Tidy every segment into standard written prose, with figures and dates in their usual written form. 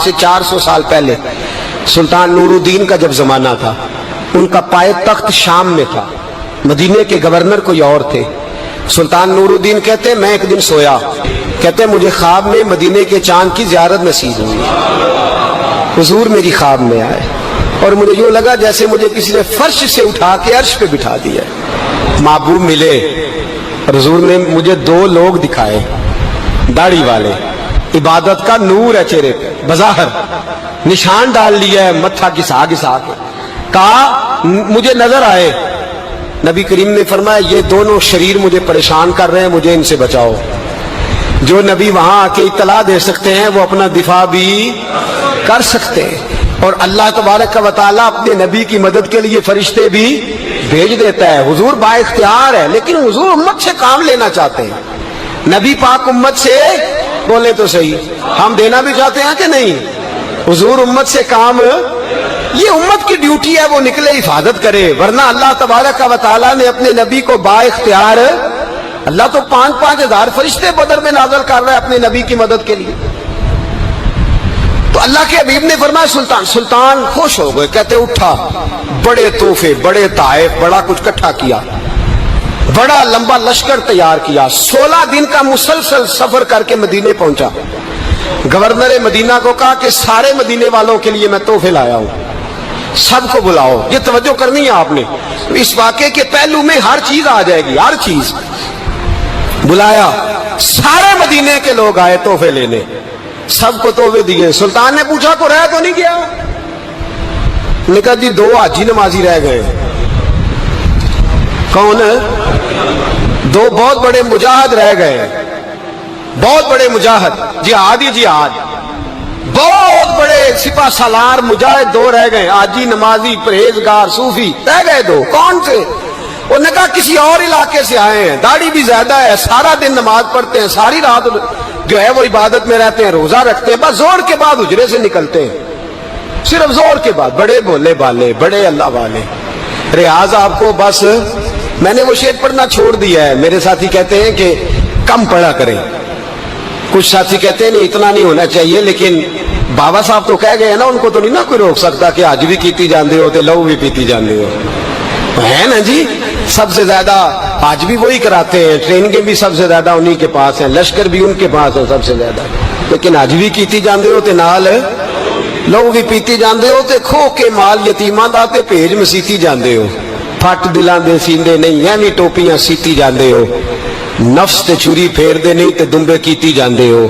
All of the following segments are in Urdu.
آج سے 400 سال پہلے سلطان نور الدین کا جب زمانہ تھا، ان کا پائے تخت شام میں تھا، مدینے کے گورنر کوئی اور تھے۔ سلطان نور الدین کہتے ہیں میں ایک دن سویا، کہتے ہیں مجھے خواب میں مدینے کے چاند کی زیارت نصیب ہوئی، حضور میری خواب میں آئے اور مجھے یوں لگا جیسے مجھے کسی نے فرش سے اٹھا کے عرش پہ بٹھا دیا۔ محبوب ملے اور حضور نے مجھے 2 لوگ دکھائے، داڑھی والے، عبادت کا نور ہے چہرے پہ، بظاہر نشان ڈال لیا ہے، متھا گھسا گھسا کے، کہا مجھے نظر آئے۔ نبی کریم نے فرمایا یہ دونوں شریر مجھے پریشان کر رہے ہیں، مجھے ان سے بچاؤ۔ جو نبی وہاں آ کے اطلاع دے سکتے ہیں وہ اپنا دفاع بھی کر سکتے ہیں، اور اللہ تبارک و تعالیٰ اپنے نبی کی مدد کے لیے فرشتے بھی بھیج دیتا ہے۔ حضور با اختیار ہے، لیکن حضور امت سے کام لینا چاہتے ہیں۔ نبی پاک امت سے، بولے تو صحیح، ہم دینا بھی چاہتے ہیں کہ نہیں؟ حضور امت سے کام، یہ امت کی ڈیوٹی ہے، وہ نکلے حفاظت کرے، ورنہ اللہ تبارک و تعالیٰ نے اپنے نبی کو با اختیار، اللہ تو 5,000 ہزار فرشتے بدر میں نازل کر رہا ہے اپنے نبی کی مدد کے لیے۔ تو اللہ کے حبیب نے فرمایا سلطان خوش ہو گئے، کہتے اٹھا، بڑے تحفے، بڑے تحائف، بڑا کچھ اکٹھا کیا، بڑا لمبا لشکر تیار کیا، 16 دن کا مسلسل سفر کر کے مدینے پہنچا۔ گورنر مدینہ کو کہا کہ سارے مدینے والوں کے لیے میں تحفے لایا ہوں، سب کو بلاؤ۔ یہ توجہ کرنی ہے آپ نے، اس واقعے کے پہلو میں ہر چیز آ جائے گی، ہر چیز۔ بلایا، سارے مدینے کے لوگ آئے تحفے لینے، سب کو تحفے دیے۔ سلطان نے پوچھا کو رہ تو نہیں گیا؟ نے کہا جی 2 حاجی نمازی رہ گئے۔ کون؟ 2 بہت بڑے مجاہد رہ گئے، بہت بڑے مجاہد، جہاد ہی جہاد، بہت بڑے سپاہ سالار مجاہد 2 رہ گئے، حاجی نمازی پرہیزگار صوفی رہ گئے 2۔ کون سے؟ انہوں نے کہا کسی اور علاقے سے آئے ہیں، داڑھی بھی زیادہ ہے، سارا دن نماز پڑھتے ہیں، ساری رات جو ہے وہ عبادت میں رہتے ہیں، روزہ رکھتے ہیں، بس زور کے بعد حجرے سے نکلتے ہیں، صرف زور کے بعد، بڑے بولے بالے، بڑے اللہ والے۔ ریاض آپ کو بس میں نے وہ شعر پڑھنا چھوڑ دیا ہے، میرے ساتھی کہتے ہیں کہ کم پڑھا کریں، کچھ ساتھی کہتے ہیں نہیں اتنا نہیں ہونا چاہیے، لیکن بابا صاحب تو کہہ گئے نا، ان کو تو نہیں نا کوئی روک سکتا کہ آج بھی کیتی جاندے ہو تے لو بھی پیتی جاندے ہو، ہے نا جی؟ سب سے زیادہ آج بھی وہی کراتے ہیں، ٹریننگیں بھی سب سے زیادہ انہی کے پاس ہیں، لشکر بھی ان کے پاس ہے سب سے زیادہ، لیکن آج بھی کیتی جاندے ہو تے نال لو بھی پیتی جاندے ہو تے کھو کے مال یتیماں دا تے بھیج مسیتی جاندے ہو، پھٹ دلاں دے سیندے نہیں ایویں ٹوپیاں سیتی جاندے ہو، نفس تے چھری پھیر دے نہیں تے دمبے کیتی جاندے ہو،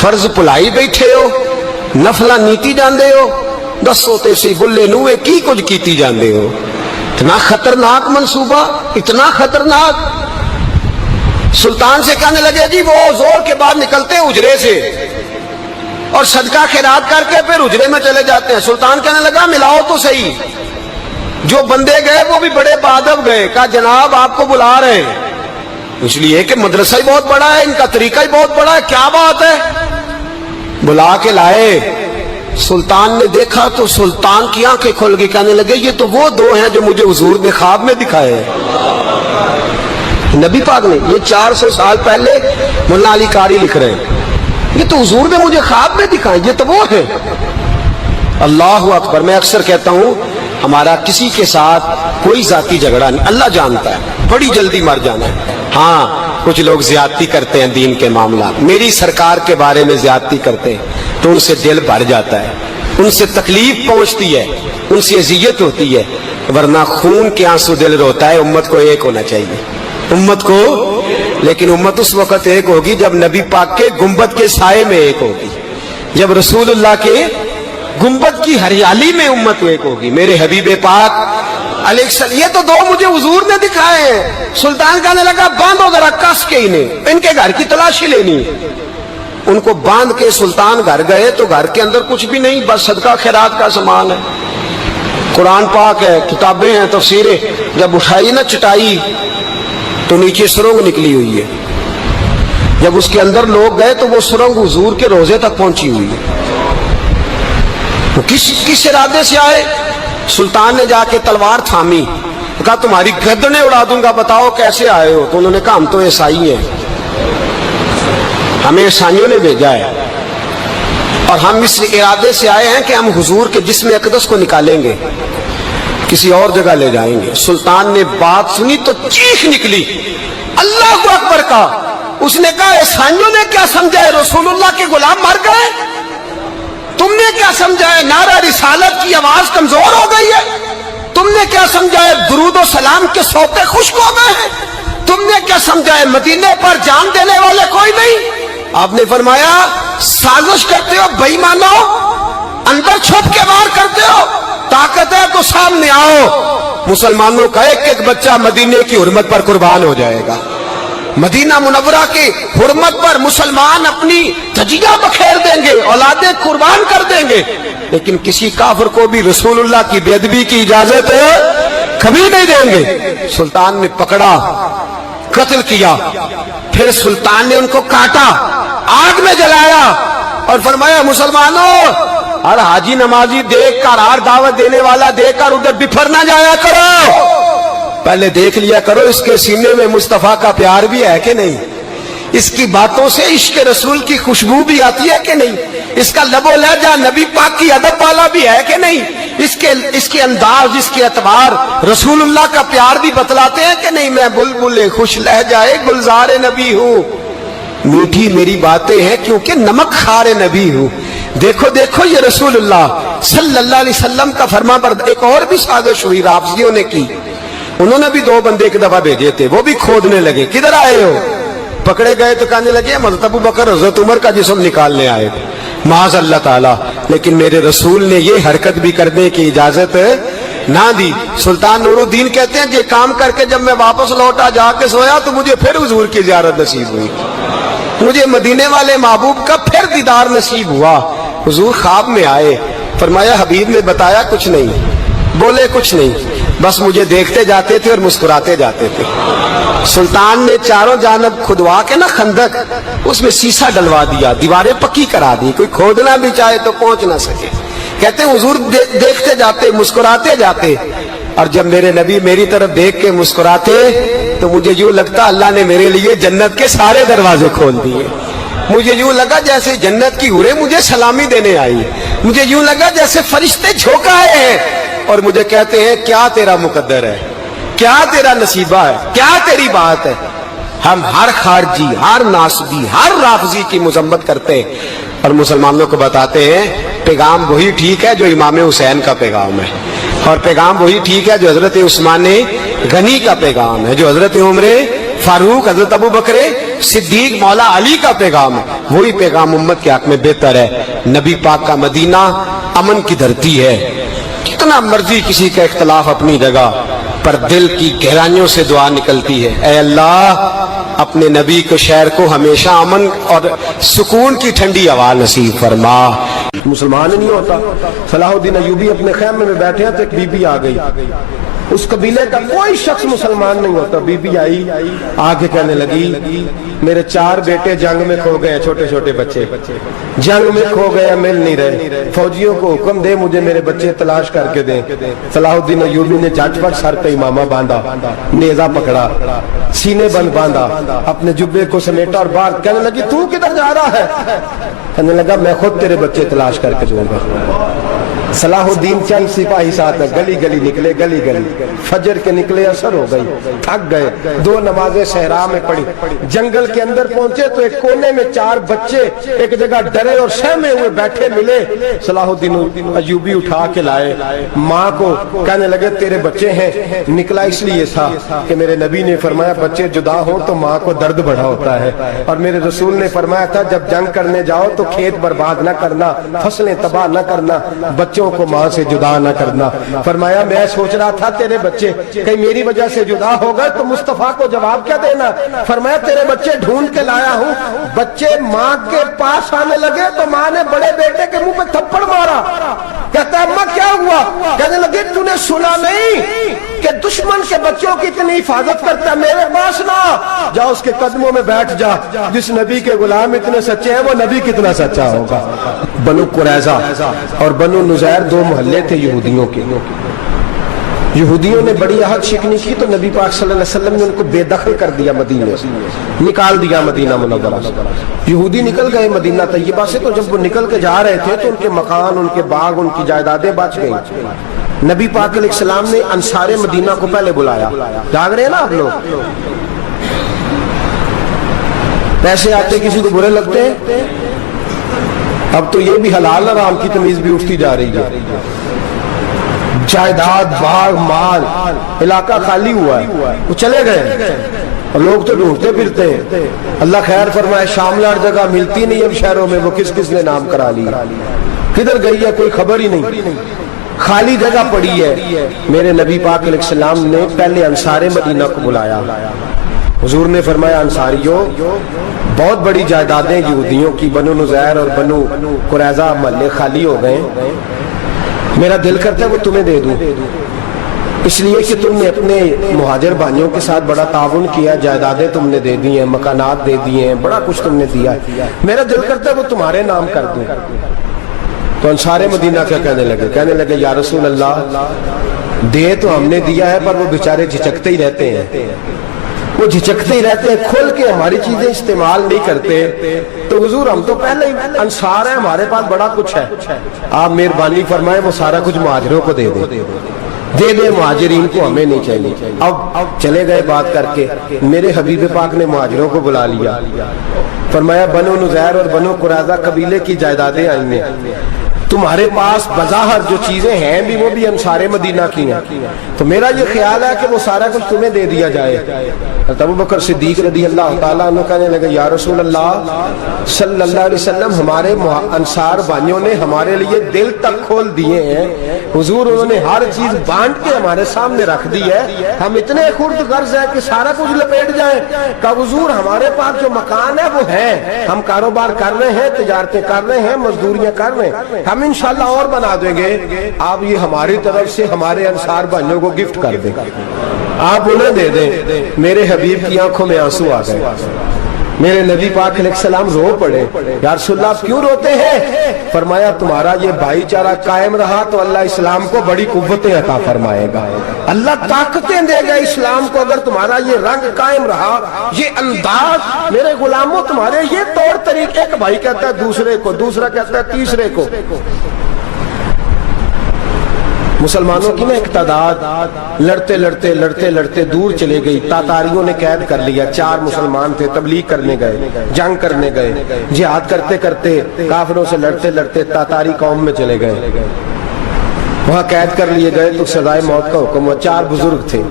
فرض بھلائی بیٹھے ہو، نفلاں نیتی جاندے ہو، دسو تے سی بلے نوے کی کچھ کیتی جاندے ہو۔ اتنا خطرناک منصوبہ، اتنا خطرناک۔ سلطان سے کہنے لگے جی وہ زور کے بعد نکلتے ہیں حجرے سے اور صدقہ خیرات کر کے پھر حجرے میں چلے جاتے ہیں۔ سلطان کہنے لگا ملاؤ تو صحیح، جو بندے گئے وہ بھی بڑے بادب گئے، کہا جناب آپ کو بلا رہے ہیں، اس لیے کہ مدرسہ ہی بہت بڑا ہے، ان کا طریقہ ہی بہت بڑا ہے، کیا بات ہے؟ بلا کے لائے۔ سلطان نے دیکھا تو سلطان کی آنکھیں کھل گئی، کہنے لگے یہ تو وہ 2 ہیں جو مجھے حضور نے خواب میں دکھائے ہیں۔ نبی پاک نے، یہ 400 سال پہلے مولانا علی قاری لکھ رہے ہیں، یہ تو حضور نے مجھے خواب میں دکھائے، یہ تو وہ ہے۔ اللہ اکبر۔ میں اکثر کہتا ہوں ہمارا کسی کے ساتھ کوئی ذاتی جھگڑا نہیں، اللہ جانتا ہے، بڑی جلدی مر جانا ہے۔ ہاں کچھ لوگ زیادتی کرتے ہیں دین کے معاملات، میری سرکار کے بارے میں زیادتی کرتے ہیں تو ان سے دل بھر جاتا ہے، ان سے تکلیف پہنچتی ہے، ان سے اذیت ہوتی ہے، ورنہ خون کے آنسو دل روتا ہے۔ امت کو ایک ہونا چاہیے، امت کو، لیکن امت اس وقت ایک ہوگی جب نبی پاک کے گنبد کے سائے میں ایک ہوگی، جب رسول اللہ کے گنبد کی ہریالی میں امت ایک ہوگی۔ میرے حبیب پاک علیہ السلام، یہ تو 2 مجھے حضور نے دکھائے ہیں۔ سلطان کہنے لگا باندھو ذرا کس کے انہیں، ان کے گھر کی تلاشی لینی۔ ان کو باندھ کے سلطان گھر گئے تو گھر کے اندر کچھ بھی نہیں، بس صدقہ خیرات کا سامان ہے، قرآن پاک ہے، کتابیں ہیں، تفسیریں۔ جب اٹھائی نا چٹائی تو نیچے سرنگ نکلی ہوئی ہے، جب اس کے اندر لوگ گئے تو وہ سرنگ حضور کے روزے تک پہنچی ہوئی ہے۔ تو کس ارادے سے آئے؟ سلطان نے جا کے تلوار تھامی، کہا تمہاری گردنیں اڑا دوں گا، بتاؤ کیسے آئے ہو؟ تو انہوں نے کہا ہم تو عیسائی ہیں، ہمیں عیسائیوں نے بھیجا ہے۔ اور ہم اس ارادے سے آئے ہیں کہ ہم حضور کے جسم اقدس کو نکالیں گے، کسی اور جگہ لے جائیں گے۔ سلطان نے بات سنی تو چیخ نکلی، اللہ اکبر کا۔ اس نے کہا عیسائیوں نے کیا سمجھا ہے رسول اللہ کے غلام مر گئے؟ تم نے کیا سمجھا ہے نعرہ رسالت کی آواز کمزور ہو گئی ہے؟ تم نے کیا سمجھا ہے درود و سلام کے سوتے خشک ہو گئے ہیں؟ تم نے کیا سمجھا ہے مدینے پر جان دینے والے کوئی نہیں؟ آپ نے فرمایا سازش کرتے ہو بے ایمانو، اندر چھپ کے وار کرتے ہو، طاقت ہے تو سامنے آؤ۔ مسلمانوں کا ایک ایک بچہ مدینے کی حرمت پر قربان ہو جائے گا، مدینہ منورہ کی حرمت پر مسلمان اپنی تجیہ بکھیر دیں گے، اولادیں قربان کر دیں گے، لیکن کسی کافر کو بھی رسول اللہ کی بے ادبی کی اجازت کبھی نہیں دیں گے۔ سلطان نے پکڑا، قتل کیا، پھر سلطان نے ان کو کاٹا، آگ میں جلایا اور فرمایا مسلمانوں، ہر حاجی نمازی دیکھ کر، ہر دعوت دینے والا دیکھ کر ادھر بفر نہ جایا کرو، پہلے دیکھ لیا کرو اس کے سینے میں مصطفیٰ کا پیار بھی ہے کہ نہیں، اس کی باتوں سے عشق رسول کی خوشبو بھی آتی ہے کہ نہیں، اس کا لب و لہجہ نبی پاک کی ادب والا بھی ہے کہ نہیں، اس کے انداز، اس کے اعتبار رسول اللہ کا پیار بھی بتلاتے ہیں کہ نہیں۔ میں بلبل خوش لہجہ گلزار نبی ہوں، میٹھی میری باتیں ہیں کیونکہ نمک خار نبی ہوں۔ دیکھو دیکھو یہ رسول اللہ صلی اللہ علیہ وسلم کا فرما بردار۔ ایک اور بھی سازش ہوئی رافضیوں نے کی، انہوں نے بھی 2 بندے ایک دفعہ بھیجے تھے، وہ بھی کھودنے لگے، کدھر آئے ہو؟ پکڑے گئے تو کہنے لگے حضرت ابو بکر حضرت عمر کا جسم نکالنے آئے، معاذ اللہ تعالی۔ لیکن میرے رسول نے یہ حرکت بھی کرنے کی اجازت نہ دی۔ سلطان نور الدین کہتے ہیں یہ کام کر کے جب میں واپس لوٹا، جا کے سویا تو مجھے پھر حضور کی زیارت نصیب ہوئی، مجھے مدینے والے محبوب کا پھر دیدار نصیب ہوا۔ حضور خواب میں آئے، فرمایا حبیب نے بتایا کچھ نہیں، بولے کچھ نہیں، بس مجھے دیکھتے جاتے تھے اور مسکراتے جاتے تھے۔ سلطان نے چاروں جانب کھدوا کے نا خندق، اس میں سیسا ڈلوا دیا، دیواریں پکی کرا دی، کوئی کھودنا بھی چاہے تو پہنچ نہ سکے۔ کہتے ہیں حضور دیکھتے جاتے، مسکراتے جاتے، اور جب میرے نبی میری طرف دیکھ کے مسکراتے تو مجھے یوں لگتا اللہ نے میرے لیے جنت کے سارے دروازے کھول دیے۔ مجھے یوں لگا جیسے جنت کی حوریں مجھے سلامی دینے آئی، مجھے یوں لگا جیسے فرشتے جھونکائے ہیں اور مجھے کہتے ہیں کیا تیرا مقدر ہے، کیا تیرا نصیبہ ہے، کیا تیری بات ہے۔ ہم ہر خارجی، ہر ناسبی، ہر رافضی کی مذمت کرتے اور مسلمانوں کو بتاتے ہیں پیغام وہی ٹھیک ہے جو امام حسین کا پیغام ہے، اور پیغام وہی ٹھیک ہے جو حضرت عثمان غنی کا پیغام ہے، جو حضرت عمر فاروق، حضرت ابو بکر صدیق، مولا علی کا پیغام ہے، وہی پیغام امت کے حق میں بہتر ہے۔ نبی پاک کا مدینہ امن کی دھرتی ہے، کتنا مرضی کسی کا اختلاف اپنی جگہ، پر دل کی گہرائیوں سے دعا نکلتی ہے، اے اللہ اپنے نبی کے شہر کو ہمیشہ امن اور سکون کی ٹھنڈی ہوا نصیب فرما۔ مسلمان ہی نہیں ہوتا۔ صلاح الدین ایوبی اپنے خیمے میں بیٹھے ہیں تو ایک بی بی آ گئی، اس قبیلے کا کوئی شخص مسلمان نہیں ہوتا۔ بی بی آئی، آگے کہنے لگی میرے 4 بیٹے جنگ میں کھو گئے، چھوٹے چھوٹے بچے جنگ میں کھو گئے، مل نہیں رہے، فوجیوں کو حکم دے مجھے میرے بچے تلاش کر کے دیں۔ صلاح الدین ایوبی نے جھٹ پٹ سر پہ امامہ باندھا، نیزہ پکڑا، سینے بند باندھا، اپنے جبے کو سمیٹا اور باہر کہنے لگی تو کدھر جا رہا ہے؟ کہنے لگا میں خود تیرے بچے تلاش کر کے دوں گا۔ صلاح الدین چند سپاہی ساتھ گلی گلی نکلے، گلی گلی فجر کے نکلے، اثر ہو گئی، تھک گئے، 2 نمازیں صحرا میں پڑھی، جنگل کے اندر پہنچے تو ایک کونے میں 4 بچے ایک جگہ ڈرے اور سہمے ہوئے بیٹھے ملے۔ صلاح الدین ایوبی اٹھا کے لائے، ماں کو کہنے لگے تیرے بچے ہیں۔ نکلا اس لیے تھا کہ میرے نبی نے فرمایا بچے جدا ہوں تو ماں کو درد بڑا ہوتا ہے، اور میرے رسول نے فرمایا تھا جب جنگ کرنے جاؤ تو کھیت برباد نہ کرنا، فصلیں تباہ نہ کرنا، بچوں کو ماں سے جدا نہ کرنا۔ فرمایا میں سوچ رہا تھا تیرے بچے کہیں میری وجہ سے جدا ہو گئے تو مصطفیٰ کو جواب کیا دینا۔ فرمایا تیرے بچے ڈھونڈ کے لایا ہوں۔ بچے ماں کے پاس آنے لگے تو ماں نے بڑے بیٹے کے منہ پہ تھپڑ مارا، کہتا ہے اماں کیا ہوا؟ کہنے لگے تو نے سنا نہیں کہ دشمن کے بچوں کی اتنی حفاظت کرتا ہے، میرے پاس نہ جا، اس کے قدموں میں بیٹھ جا، جس نبی کے غلام اتنے سچے ہیں وہ نبی کتنا سچا ہوگا۔ بنو قریظہ اور بنو نذیر 2 محلے تھے یہودیوں کے، یہودیوں نے بڑی عہد شکنی کی تو نبی پاک صلی اللہ علیہ وسلم نے ان کو بے دخل کر دیا، مدینے سے نکال دیا مدینہ منورہ سے۔ یہودی نکل گئے مدینہ طیبہ سے، تو جب وہ نکل کے جا رہے تھے تو ان کے مکان، ان کے باغ، ان کی جائیدادیں بچ گئیں۔ نبی پاک علیہ السلام نے انصار مدینہ کو پہلے بلایا، جاگ رہے ہیں نا آپ لوگ؟ پیسے آتے کسی کو برے لگتے ہیں؟ اب تو یہ بھی حلال حرام کی تمیز بھی اٹھتی جا رہی ہے۔ جائیداد، باغ، مال، علاقہ خالی ہوا ہے، وہ چلے گئے اور لوگ تو ڈھونڈتے پھرتے ہیں۔ اللہ خیر فرمائے، شاملہ جگہ ملتی نہیں اب شہروں میں، وہ کس کس نے نام کرا لی، کدھر گئی ہے کوئی خبر ہی نہیں، خالی جگہ پڑی ہے۔ میرے نبی پاک علیہ السلام نے پہلے انصار مدینہ کو بلایا۔ حضور نے فرمایا، انصاریوں، بہت بڑی جائیدادیں یہودیوں کی بنو نذیر اور بنو قریظہ محلے خالی ہو گئے، میرا دل کرتا ہے وہ تمہیں دے دوں، اس لیے کہ تم نے اپنے مہاجر بھائیوں کے ساتھ بڑا تعاون کیا، جائیدادیں تم نے دے دی ہیں، مکانات دے دیے ہیں، بڑا کچھ تم نے دیا، میرا دل کرتا ہے وہ تمہارے نام کر دوں۔ تو انصار مدینہ کیا کہنے لگے یا رسول اللہ، دے تو ہم نے دیا ہے پر وہ بیچارے جھچکتے ہی رہتے ہیں، وہ جھچکتے ہی رہتے ہیں، کھل کے ہماری چیزیں استعمال نہیں کرتے۔ تو حضور ہم تو پہلے ہی انصار ہیں، ہمارے پاس بڑا کچھ ہے، آپ مہربانی فرمائیں وہ سارا کچھ مہاجروں کو دے دے مہاجرین کو، ہمیں نہیں چاہیے۔ اب چلے گئے بات کر کے، میرے حبیب پاک نے مہاجروں کو بلا لیا، فرمایا بنو نذیر اور بنو قریظہ قبیلے کی جائیدادیں آئی ہیں، تمہارے پاس بظاہر جو چیزیں ہیں بھی وہ بھی انصار مدینہ کی ہیں، تو میرا یہ خیال ہے کہ وہ سارا کچھ تمہیں دے دیا جائے۔ حضرت ابوبکر صدیق رضی اللہ تعالیٰ عنہ کہنے لگے یا رسول اللہ صلی اللہ علیہ وسلم، ہمارے انصار بھائیوں نے ہمارے لیے دل تک کھول دیے ہیں حضور، انہوں نے ہر چیز بانٹ کے ہمارے سامنے رکھ دی ہے، ہم اتنے خرد غرض ہیں کہ سارا کچھ لپیٹ جائیں۔ کہ حضور ہمارے پاس جو مکان ہے وہ ہے، ہم کاروبار کر رہے ہیں، تجارتیں کر رہے ہیں، مزدوریاں کر رہے ہیں، ہم انشاءاللہ اور بنا دیں گے، آپ یہ ہماری طرف سے ہمارے انصار بھائیوں کو گفٹ کر دیں، آپ انہیں دے دیں۔ میرے حبیب کی آنکھوں میں آنسو آ گئے، میرے نبی پاک علیہ السلام رو پڑے، یا رسول اللہ آپ کیوں روتے ہیں؟ فرمایا تمہارا یہ بھائی چارہ قائم رہا تو اللہ اسلام کو بڑی قوتیں عطا فرمائے گا، اللہ طاقتیں دے گا اسلام کو، اگر تمہارا یہ رنگ قائم رہا، یہ انداز، میرے غلاموں تمہارے یہ طور طریقے، ایک بھائی کہتا ہے دوسرے کو، دوسرا کہتا ہے تیسرے کو۔ مسلمانوں کی نا ایک تعداد لڑتے دور چلے گئی، تاتاریوں نے قید کر لیا، 4 مسلمان تھے، تبلیغ کرنے گئے، جنگ کرنے گئے، جہاد کرتے کرتے کافروں سے لڑتے تاتاری قوم میں چلے گئے، وہاں قید کر لیے گئے تو سزائے موت کا حکم ہوا، 4 بزرگ تھے،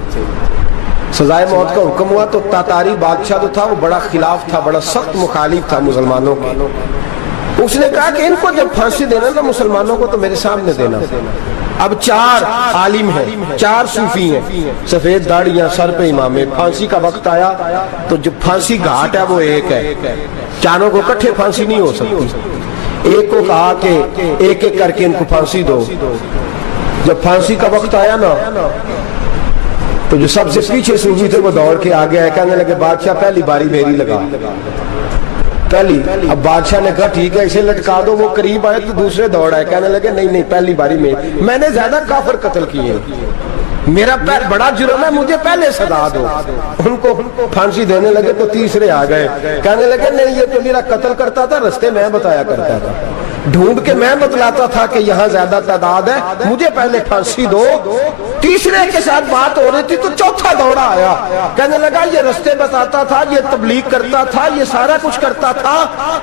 سزائے موت کا حکم ہوا تو تاتاری بادشاہ جو تھا وہ بڑا خلاف تھا، بڑا سخت مخالف تھا مسلمانوں کے، اس نے کہا کہ ان کو جب پھانسی دینا نا مسلمانوں کو تو میرے سامنے دینا۔ اب 4 عالم ہیں، 4 صوفی ہیں، سفید داڑیاں، سر پہ امامے، پھانسی کا وقت آیا تو جو پھانسی گھاٹ ہے وہ ایک ہے، چاروں کو کٹھے پھانسی نہیں ہو سکتی، ایک کو کہا کہ ایک ایک کر کے ان کو پھانسی دو۔ جب پھانسی کا وقت آیا نا تو جو سب سے پیچھے صوفی تھے وہ دوڑ کے آگے آئے، کہنے لگے بادشاہ پہلی باری میری لگا، پہلی۔ اب بادشاہ نے کہا ٹھیک ہے اسے لٹکا دو، وہ قریب آئے تو دوسرے دوڑ آئے، کہنے لگے نہیں پہلی باری میں نے زیادہ کافر قتل کیے، میرا بڑا جرم ہے، مجھے پہلے سزا دو۔ ان کو پھانسی دینے لگے تو تیسرے آ گئے، کہنے لگے نہیں یہ تو میرا قتل کرتا تھا، رستے میں بتایا کرتا تھا، ڈھونڈ کے میں بتلاتا تھا کہ یہاں زیادہ تعداد ہے، مجھے پہلے پھانسی دو۔ تیسرے کے ساتھ بات ہو رہی تھی تو چوتھا دوڑا آیا، کہنے لگا یہ رستے بتاتا تھا، یہ تبلیغ کرتا تھا، یہ سارا کچھ کرتا تھا،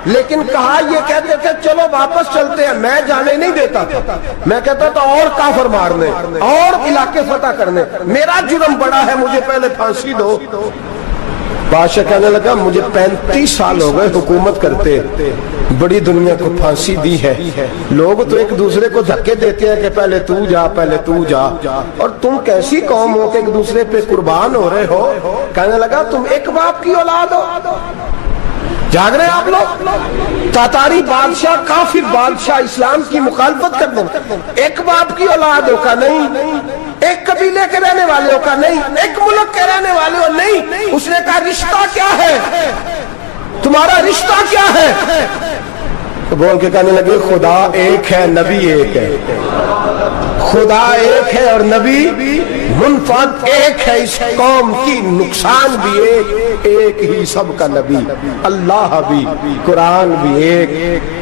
لیکن کہا یہ کہتے تھے چلو واپس چلتے ہیں، میں جانے نہیں دیتا تھا، میں کہتا تھا اور کافر مارنے اور علاقے فتح کرنے، میرا جرم بڑا ہے، مجھے پہلے پھانسی دو۔ بادشاہ کہنے لگا مجھے 35 سال ہو گئے حکومت کرتے، بڑی دنیا کو پھانسی دی ہے، لوگ تو ایک دوسرے کو دھکے دیتے ہیں کہ پہلے تو جا پہلے تو جا، اور تم کیسی قوم ہو کہ ایک دوسرے پہ قربان ہو رہے ہو؟ کہنے لگا تم ایک باپ کی اولاد ہو، جاگ رہے ہیں آپ لوگ؟ تاتاری بادشاہ، کافر بادشاہ، اسلام کی مخالفت کر دیں، ایک باپ کی اولاد ہو کا نہیں، ایک قبیلے کے رہنے والے ہو کا نہیں، ایک ملک کے رہنے والے ہو نہیں۔ اس نے کہا رشتہ کیا ہے تمہارا، رشتہ کیا ہے؟ تو بول کے کہنے لگے خدا ایک ہے نبی ایک ہے، خدا ایک ہے اور نبی منفرد ایک ہے، اس قوم کی نقصان بھی ایک ہی سب کا نبی، اللہ بھی قرآن بھی ایک،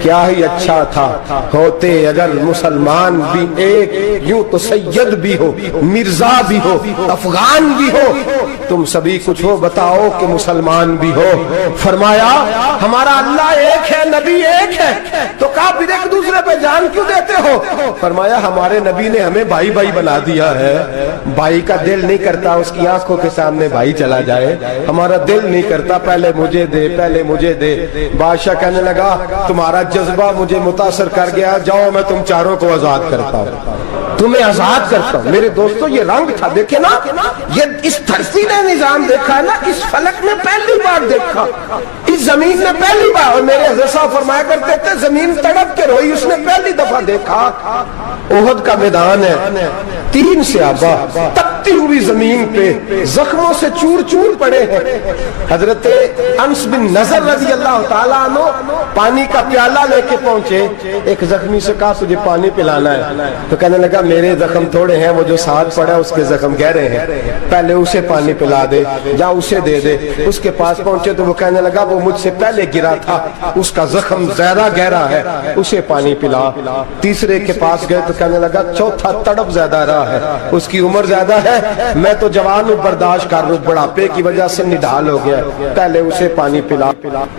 کیا ہی اچھا تھا ہوتے اگر مسلمان بھی ایک، یوں تو سید بھی ہو مرزا بھی ہو افغان بھی ہو، تم سبھی کچھ ہو بتاؤ کہ مسلمان بھی ہو۔ فرمایا ہمارا اللہ ایک ہے نبی ایک ہے، تو کہا پھر ایک دوسرے پہ جان کیوں دیتے ہو؟ فرمایا ہمارے نبی نے ہمیں بھائی بھائی بنا دیا ہے، بھائی کا دل نہیں کرتا اس کی آنکھوں کے سامنے بھائی چلا جائے، ہمارا دل نہیں کرتا پہلے مجھے دے پہلے مجھے دے۔ بادشاہ کہنے لگا تمہارا جذبہ مجھے متاثر کر گیا، جاؤ میں تم چاروں کو آزاد کرتا ہوں، تمہیں آزاد کرتا ہوں۔ میرے دوستو یہ رنگ تھا، دیکھیں نا، یہ اس دھرتی نے نظام دیکھا ہے نا، اس فلک میں پہلی بار دیکھا، اس زمین نے پہلی بار، اور میرے حضرت صاحب فرمایا کرتے تھے زمین تڑپ کے روئی، اس نے پہلی دفعہ دیکھا احد کا میدان ہے، 3 صحابہ تپتی ہوئی زمین پہ زخموں سے چور چور پڑے ہیں۔ حضرت انس بن نضر رضی اللہ تعالیٰ عنہ پانی کا پیالہ لے کے پہنچے، ایک زخمی سے کہا تجھے پانی پلانا ہے، تو کہنے لگا میرے زخم تھوڑے ہیں، وہ جو ساتھ پڑا ہے اس کے زخم گہرے ہیں، پہلے اسے پانی پلا دے، جا اسے دے دے۔ اس کے پاس پہنچے تو وہ کہنے لگا وہ مجھ سے پہلے گرا تھا، اس کا زخم زیادہ گہرا ہے، اسے پانی پلا۔ تیسرے کے پاس گئے تو کہنے لگا چوتھا تڑپ زیادہ رہا ہے، اس کی عمر زیادہ ہے، میں تو جوان ہوں برداشت کر لوں، بڑھاپے کی وجہ سے نڈھال ہو گیا، پہلے اسے پانی پلا۔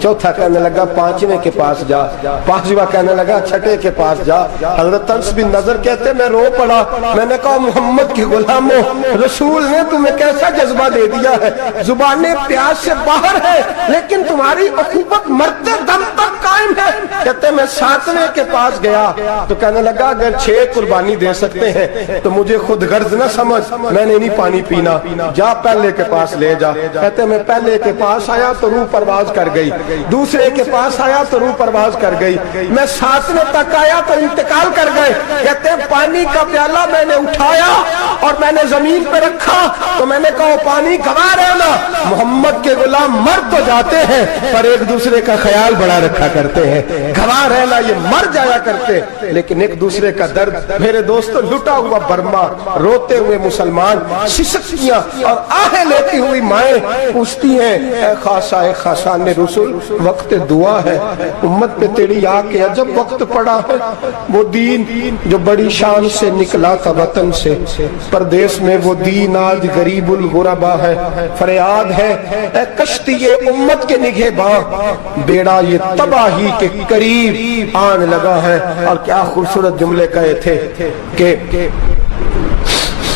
چوتھا کہنے لگا پانچویں کے پاس جا، پانچواں کہنے لگا چھٹے کے پاس جا۔ حضرت انس بن نضر کہتے میں رو پڑا، میں نے کہا محمد کے غلاموں، رسول نے تمہیں کیسا جذبہ دے دیا ہے، زبانیں پیاس سے باہر ہے لیکن تمہاری اخوت مرتے دم تک قائم ہے۔ کہتے میں 7ویں کے پاس گیا تو کہنے لگا اگر 6 قربانی دے سکتے ہیں تو مجھے خود غرض نہ سمجھ، میں نے نہیں پانی پینا، جا پہلے کے پاس لے جا۔ کہتے میں پہلے کے پاس آیا تو روح پرواز کر گئی، دوسرے کے پاس آیا تو روح پرواز کر گئی، میں 7ویں تک آیا تو انتقال کر گئے۔ کہتے ہیں پانی کا پیالہ میں نے اٹھایا اور میں نے زمین پہ رکھا تو میں نے کہا پانی گوا رہنا، محمد کے غلام مر تو جاتے ہیں پر ایک دوسرے کا خیال بڑا رکھا کرتے ہیں، گوا رہنا یہ مر جایا کرتے لیکن ایک دوسرے کا درد۔ میرے دوستو لٹا ہوا برما، روتے ہوئے مسلمان، سسکیاں اور آہیں لیتی ہوئی مائیں پوچھتی ہیں اے خاصا اے خاصان رسول وقت دعا ہے، امت پہ تیری آ کے عجب وقت پڑا ہے، وہ دین جو بڑی شان سے نکلا تھا وطن سے، پردیس میں وہ دین آج غریب الغربا ہے، فریاد ہے اے کشتی امت کے نگہباں، بیڑا یہ تباہی کے قریب آن لگا ہے۔ اور کیا خوبصورت جملے کہے تھے کہ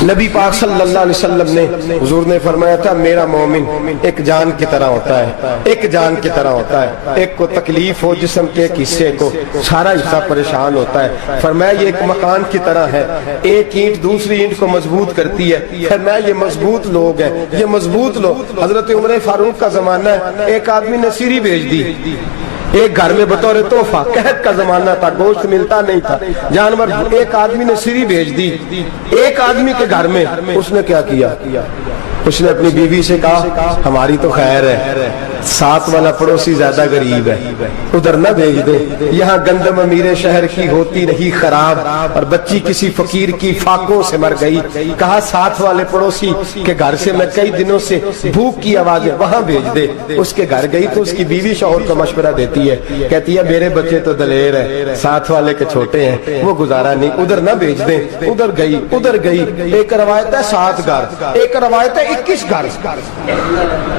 نبی پاک صلی اللہ علیہ وسلم نے، حضور نے فرمایا تھا میرا مومن ایک جان کی طرح ہوتا ہے، ایک جان کی طرح ہوتا ہے، ایک کو تکلیف ہو جسم کے ایک حصے کو سارا حصہ پریشان ہوتا ہے، فرمایا یہ ایک مکان کی طرح ہے، ایک اینٹ دوسری اینٹ کو مضبوط کرتی ہے، فرمایا یہ مضبوط لوگ ہیں، یہ مضبوط لوگ۔ حضرت عمر فاروق کا زمانہ ہے، ایک آدمی نے سیری بھیج دی ایک گھر میں بطور تحفہ، قحط کا زمانہ تھا، گوشت ملتا نہیں تھا، جانور، ایک آدمی نے سیری بھیج دی ایک آدمی کے گھر میں، اس نے کیا کیا، اس نے اپنی بیوی سے کہا ہماری تو خیر ہے، ساتھ والا پڑوسی زیادہ غریب ہے، ادھر نہ بھیج دے، یہاں گندم امیر شہر کی ہوتی رہی خراب اور بچی کسی فقیر کی فاقوں سے مر گئی، کہا ساتھ والے پڑوسی کے گھر سے میں کئی دنوں سے بھوک کی آوازیں وہاں بھیج دے۔ اس کے گھر گئی تو اس کی بیوی شوہر کو مشورہ دیتی ہے، کہتی ہے میرے بچے تو دلیر ہے، ساتھ والے کے چھوٹے ہیں، وہ گزارا نہیں، ادھر نہ بھیج دیں، ادھر گئی، ایک روایت ہے 7 گھر، ایک روایت ہے 21 گھر،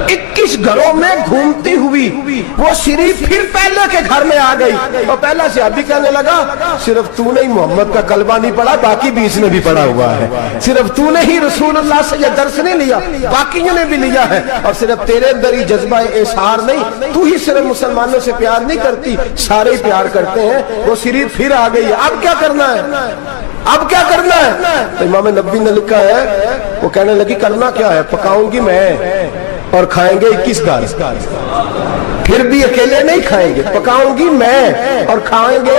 21 گھروں میں گھومتی ہوئی وہ سری پھر پہلے کے گھر میں آ گئی، اور پہلا صحابی کہنے لگا صرف تو نہیں محمد کا کلمہ نہیں پڑھا، باقی بھی اس نے بھی پڑھا ہوا ہے، صرف تو نے ہی رسول اللہ سے یہ درس نہیں لیا، باقیوں نے بھی لیا ہے، اور صرف تیرے اندر ہی جذبہ اظہار نہیں، تو ہی صرف مسلمانوں سے پیار نہیں کرتی، سارے ہی پیار کرتے ہیں۔ وہ سری پھر آ گئی، اب کیا کرنا ہے، اب کیا کرنا ہے؟ امام نبوی نے لکھا ہے، وہ کہنے لگی کرنا کیا ہے، پکاؤں گی میں اور کھائیں گے 21 گھر، پھر بھی اکیلے نہیں کھائیں گے، پکاؤں گی میں اور کھائیں گے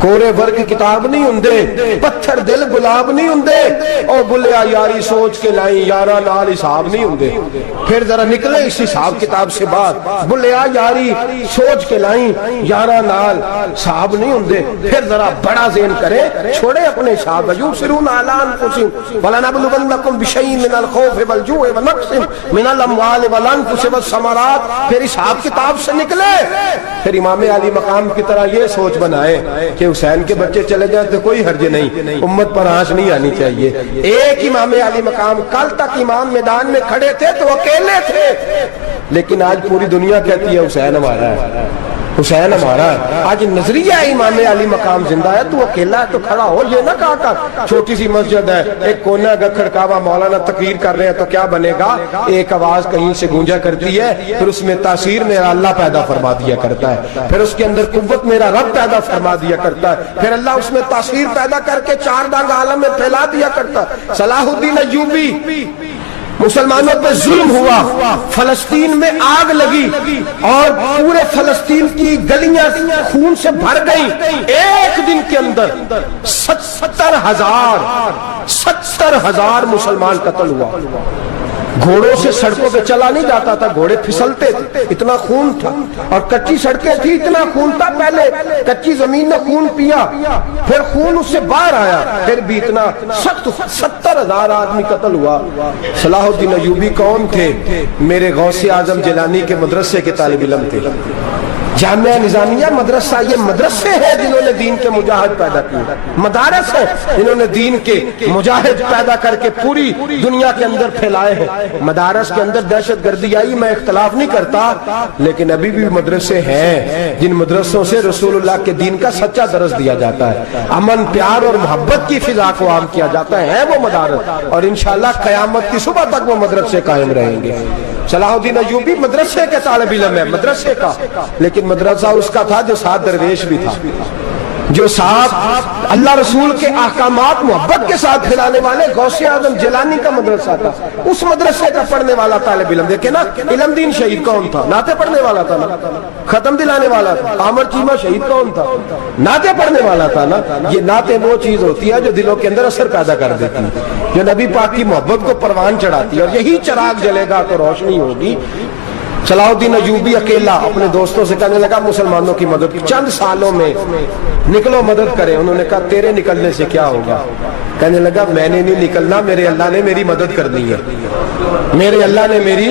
ਕੋਰੇ ਵਰਗ ਕਿਤਾਬ ਨਹੀਂ ਹੁੰਦੇ, ਪੱਥਰ ਦਿਲ ਗੁਲਾਬ ਨਹੀਂ ਹੁੰਦੇ, ਉਹ ਬੁੱਲਿਆ ਯਾਰੀ ਸੋਚ ਕੇ ਲਾਈ ਯਾਰਾ ਨਾਲ ਹਿਸਾਬ ਨਹੀਂ ਹੁੰਦੇ। پھر ذرا نکلے اس حساب کتاب سے بات، بلیا یاری سوچ کے لائیں یارا نال صاحب نہیں ہوندے، پھر ذرا بڑا ذہن کرے چھوڑے اپنے حساب یبصرون اعلی انفسهم ولنبلونکم بشیء من الخوف والجوع ونقص من الاموال والانفس والثمرات، پھر حساب کتاب سے نکلے، پھر امام علی مقام کی طرح یہ سوچ بنائے کہ حسین کے بچے چلے جائیں تو کوئی حرج نہیں، امت پر آنچ نہیں آنی چاہیے۔ ایک امام علی مقام، کل تک امام میدان میں کھڑے تھے تو اکیلے تھے، لیکن آج پوری دنیا کہتی ہے حسین ہمارا ہے، حسین ہمارا ہے۔ آج نظریہ امام علی مقام زندہ ہے، تو اکیلا ہے تو کھڑا ہو، یہ نہ کہا کر چھوٹی سی مسجد ہے، ایک کونا کا کھڑکاوا، مولانا تقریر کر رہے ہیں تو کیا بنے گا، ایک آواز کہیں سے گونجا کرتی ہے، پھر اس میں تاثیر میرا اللہ پیدا فرما دیا کرتا ہے، پھر اس کے اندر قوت میرا رب پیدا فرما دیا کرتا ہے، پھر اللہ اس میں تاثیر پیدا کر کے چار دانگ عالم میں پھیلا دیا کرتا ہے۔ صلاح الدین ایوبی، مسلمانوں پہ ظلم ہوا، فلسطین میں آگ لگی اور پورے فلسطین کی گلیاں خون سے بھر گئیں، ایک دن کے اندر 70,000 مسلمان قتل ہوا۔ گھوڑوں سے سڑکوں پہ چلا نہیں جاتا تھا، گھوڑے پھسلتے تھے، اتنا خون تھا، اور کچی سڑکیں تھی، اتنا خون تھا، پہلے کچی زمین نے خون پیا، پھر خون اس سے باہر آیا، پھر بھی اتنا سخت 70,000 آدمی قتل ہوا۔ صلاح الدین ایوبی کون تھے؟ میرے غوث اعظم جیلانی کے مدرسے کے طالب علم تھے۔ جامعہ نظامیہ مدرسہ، یہ مدرسے ہیں جنہوں نے دین کے مجاہد پیدا کیے، مدارس ہیں جنہوں نے دین کے مجاہد پیدا کر کے پوری دنیا کے اندر پھیلائے ہیں۔ مدارس کے اندر دہشت گردی آئی، میں اختلاف نہیں کرتا، لیکن ابھی بھی مدرسے ہیں جن مدرسوں سے رسول اللہ کے دین کا سچا درس دیا جاتا ہے، امن پیار اور محبت کی فضا کو عام کیا جاتا ہے وہ مدارس، اور انشاءاللہ قیامت کی صبح تک وہ مدرسے قائم رہیں گے۔ صلاح الدین ایوبی مدرسے کے طالب علم ہے، مدرسے کا، لیکن مدرسہ اس کا تھا جو ساتھ درویش بھی تھا، جو ساتھ اللہ رسول کے احکامات محبت کے ساتھ پھیلانے والے غوث اعظم جیلانی کا مدرسہ تھا، اس مدرسے کا پڑھنے والا طالب علم۔ دیکھیں نا، علم دین شہید کون تھا؟ نعتیں پڑھنے والا تھا نا، ختم دلانے والا تھا۔ عامر چیمہ شہید کون تھا؟ نعتیں پڑھنے والا تھا نا۔ یہ نعتیں وہ چیز ہوتی ہے جو دلوں کے اندر اثر پیدا کر دیتی ہے، جو نبی پاک کی محبت کو پروان چڑھاتی ہے، اور یہی چراغ جلے گا تو روشنی ہوگی۔ صلاح الدین ایوبی اکیلا اپنے دوستوں سے کہنے لگا مسلمانوں کی مدد چند سالوں میں نکلو مدد کریں۔ انہوں نے کہا تیرے نکلنے سے کیا ہوگا؟ کہنے لگا میں نے نہیں نکلنا، میرے اللہ نے میری مدد کرنی ہے، میرے اللہ نے میری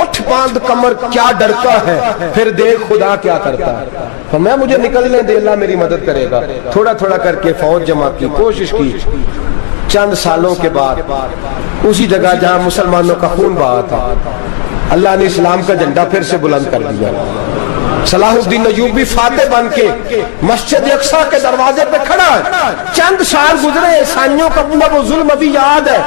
اٹھ باندھ کمر کیا ڈرتا ہے، پھر دیکھ خدا کیا کرتا ہے۔ فرمایا مجھے نکلنے دے، اللہ میری مدد کرے گا۔ تھوڑا تھوڑا کر کے فوج جمع کی، کوشش کی، چند سالوں کے بعد اسی جگہ جہاں مسلمانوں کا خون بہا تھا اللہ نے اسلام کا جھنڈا پھر سے بلند کر دیا۔ صلاح الدین ایوبی فاتح بن کے مسجد اقصی کے دروازے پہ کھڑا ہے۔ چند سال گزرے، عیسائیوں کا پورا وہ ظلم ابھی یاد ہے،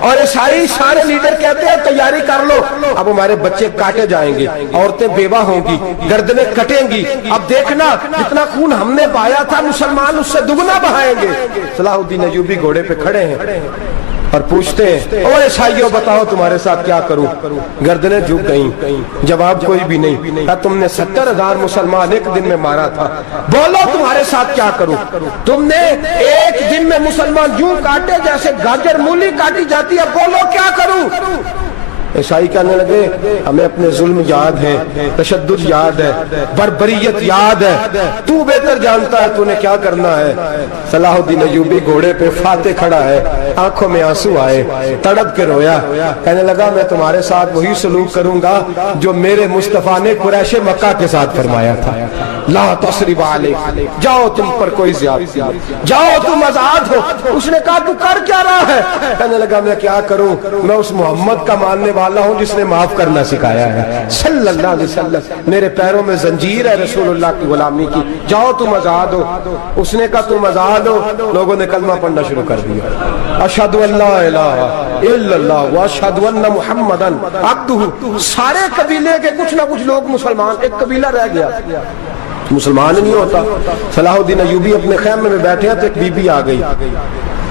اور عیسائی سارے لیڈر کہتے ہیں تیاری کر لو، اب ہمارے بچے کاٹے جائیں گے، عورتیں بیوہ ہوں گی، گردنیں کٹیں گی، اب دیکھنا جتنا خون ہم نے بہایا تھا مسلمان اس سے دگنا بہائیں گے۔ صلاح الدین ایوبی گھوڑے پہ کھڑے ہیں اور پوچھتے ہیں اور عیسائیوں بتاؤ تمہارے ساتھ کیا کروں؟ گردنیں جھک گئیں، جواب کوئی بھی نہیں۔ تم نے 70,000 مسلمان ایک دن میں مارا تھا، بولو تمہارے ساتھ کیا کروں؟ تم نے ایک دن میں مسلمان یوں کاٹے جیسے گاجر مولی کاٹی جاتی ہے، بولو کیا کروں؟ عیسائی کہنے لگے ہمیں اپنے ظلم یاد ہے، تشدد یاد ہے، بربریت یاد ہے، تو بہتر جانتا ہے تو نے کیا کرنا ہے۔ صلاح الدین ایوبی گھوڑے پہ فاتح کھڑا ہے، آنکھوں میں آنسو آئے، تڑپ کے رویا، کہنے لگا میں تمہارے ساتھ وہی سلوک کروں گا جو میرے مصطفیٰ نے قریش مکہ کے ساتھ فرمایا تھا، لا تصریب علیک، جاؤ تم پر کوئی زیادتی، جاؤ تم آزاد ہو۔ اس نے کہا تو کر کیا رہا ہے؟ کہنے لگا میں کیا کروں، میں اس محمد کا ماننے والا ہوں جس نے معاف کرنا سکھایا ہے صلی اللہ علیہ وسلم، میرے پیروں میں زنجیر ہے رسول اللہ کی غلامی کی، جاؤ تم آزاد ہو۔ اس نے کہا تم آزاد ہو، لوگوں نے کلمہ پڑھنا شروع کر دیا، اشہد ان لا الہ الا اللہ واشہد ان محمدن عبدہ۔ سارے قبیلے کے کچھ نہ کچھ لوگ مسلمان، ایک قبیلہ رہ گیا مسلمان نہیں ہوتا۔ صلاح الدین ایوبی اپنے خیمے میں بیٹھے ہیں تو ایک بی بی آ گئی،